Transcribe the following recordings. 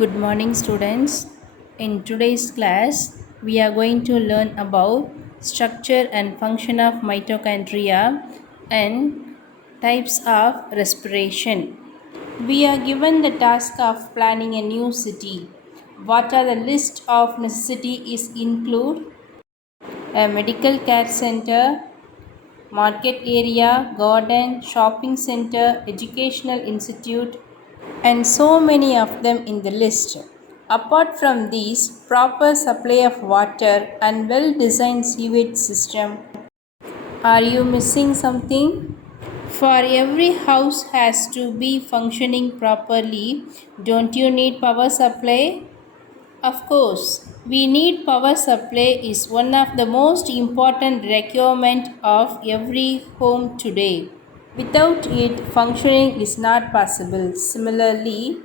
Good morning, students. In today's class, we are going to learn about structure and function of mitochondria and types of respiration. We are given the task of planning a new city. What are the list of necessities include? A medical care center, market area, garden, shopping center, educational institute, and so many of them in the list. Apart from these, proper supply of water and well designed sewage system. Are you missing something? For every house has to be functioning properly, don't you need power supply? Of course, we need power supply is one of the most important requirement of every home today. Without it, functioning is not possible. Similarly,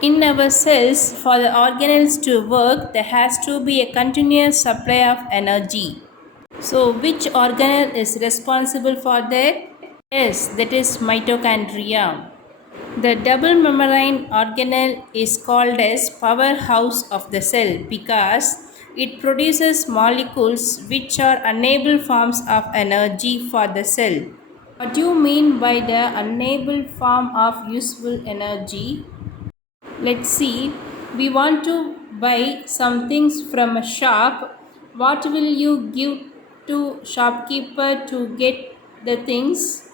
in our cells, for the organelles to work, there has to be a continuous supply of energy. So, which organelle is responsible for that? Yes, that is mitochondria. The double membrane organelle is called as powerhouse of the cell because it produces molecules which are unable forms of energy for the cell. What do you mean by the unable form of useful energy? Let's see. We want to buy some things from a shop. What will you give to shopkeeper to get the things?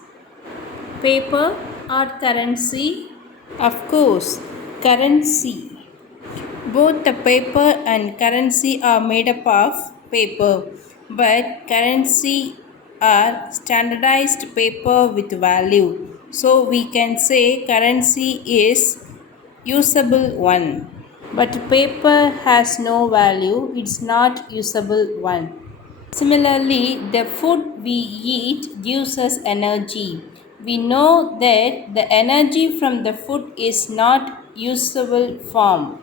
Paper or currency? Of course, currency. Both the paper and currency are made up of paper, but currency are standardized paper with value. So we can say currency is usable one. But paper has no value, it's not usable one. Similarly, the food we eat gives us energy. We know that the energy from the food is not usable form.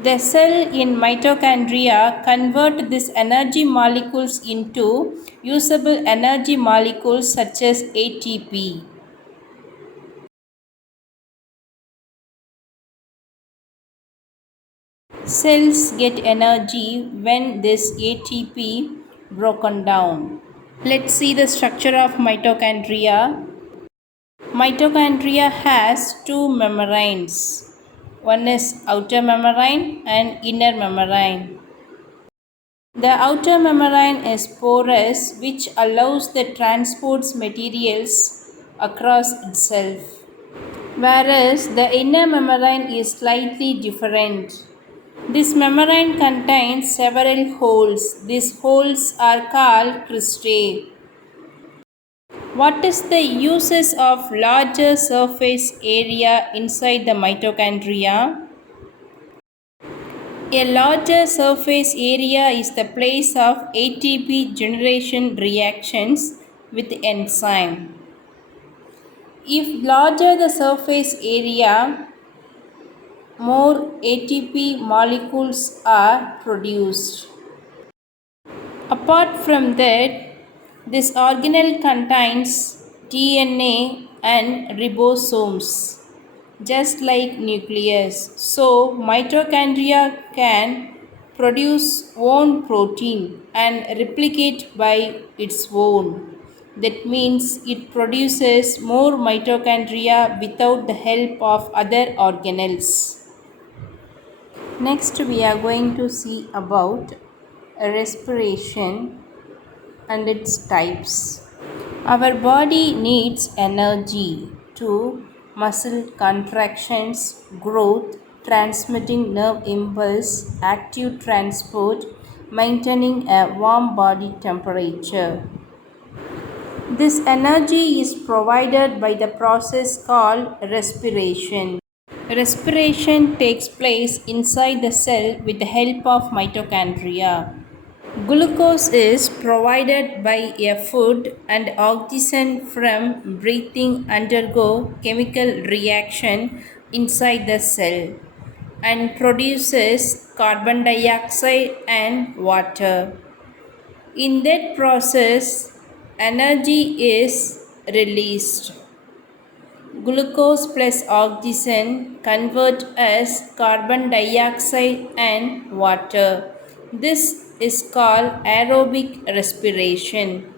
The cell in mitochondria convert these energy molecules into usable energy molecules such as ATP. Cells get energy when this ATP broken down. Let's see the structure of mitochondria. Mitochondria has two membranes. One is outer membrane and inner membrane. The outer membrane is porous, which allows the transports materials across itself, whereas the inner membrane is slightly different. This membrane contains several holes. These holes are called cristae. What is the uses of larger surface area inside the mitochondria? A larger surface area is the place of ATP generation reactions with enzyme. If larger the surface area, more ATP molecules are produced. Apart from that, this organelle contains DNA and ribosomes, just like nucleus. So, mitochondria can produce own protein and replicate by its own. That means it produces more mitochondria without the help of other organelles. Next, we are going to see about respiration and its types. Our body needs energy to muscle contractions, growth, transmitting nerve impulse, active transport, maintaining a warm body temperature. This energy is provided by the process called respiration. Respiration takes place inside the cell with the help of mitochondria. Glucose is provided by a food and oxygen from breathing undergo chemical reaction inside the cell and produces carbon dioxide and water. In that process, energy is released. Glucose plus oxygen convert as carbon dioxide and water. This is called aerobic respiration.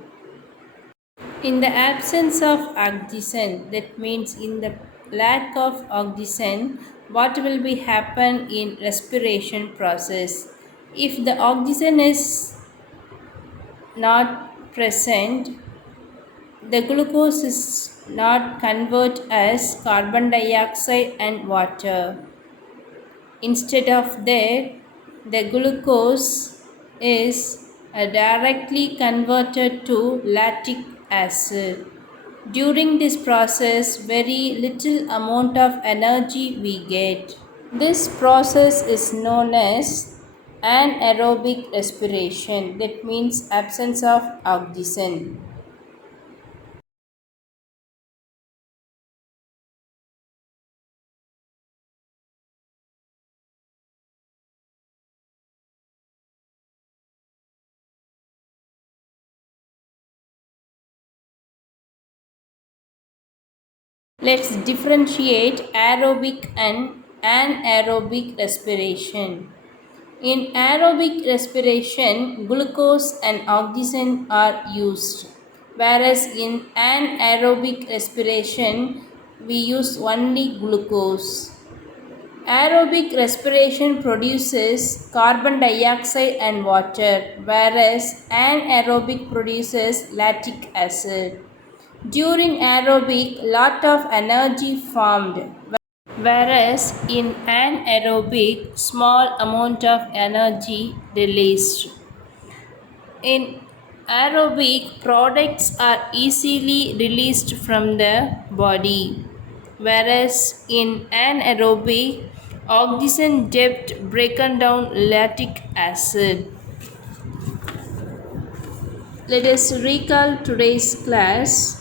In the absence of oxygen, that means in the lack of oxygen, what will be happen in respiration process? If the oxygen is not present, the glucose is not convert as carbon dioxide and water. Instead of that, the glucose is directly converted to lactic acid. During this process, very little amount of energy we get. This process is known as anaerobic respiration, that means absence of oxygen. Let's differentiate aerobic and anaerobic respiration. In aerobic respiration, glucose and oxygen are used, whereas in anaerobic respiration, we use only glucose. Aerobic respiration produces carbon dioxide and water, whereas anaerobic produces lactic acid. During aerobic, lot of energy formed, whereas in anaerobic, small amount of energy released. In aerobic, products are easily released from the body, whereas in anaerobic, oxygen depth breaken down lactic acid. Let us recall today's class.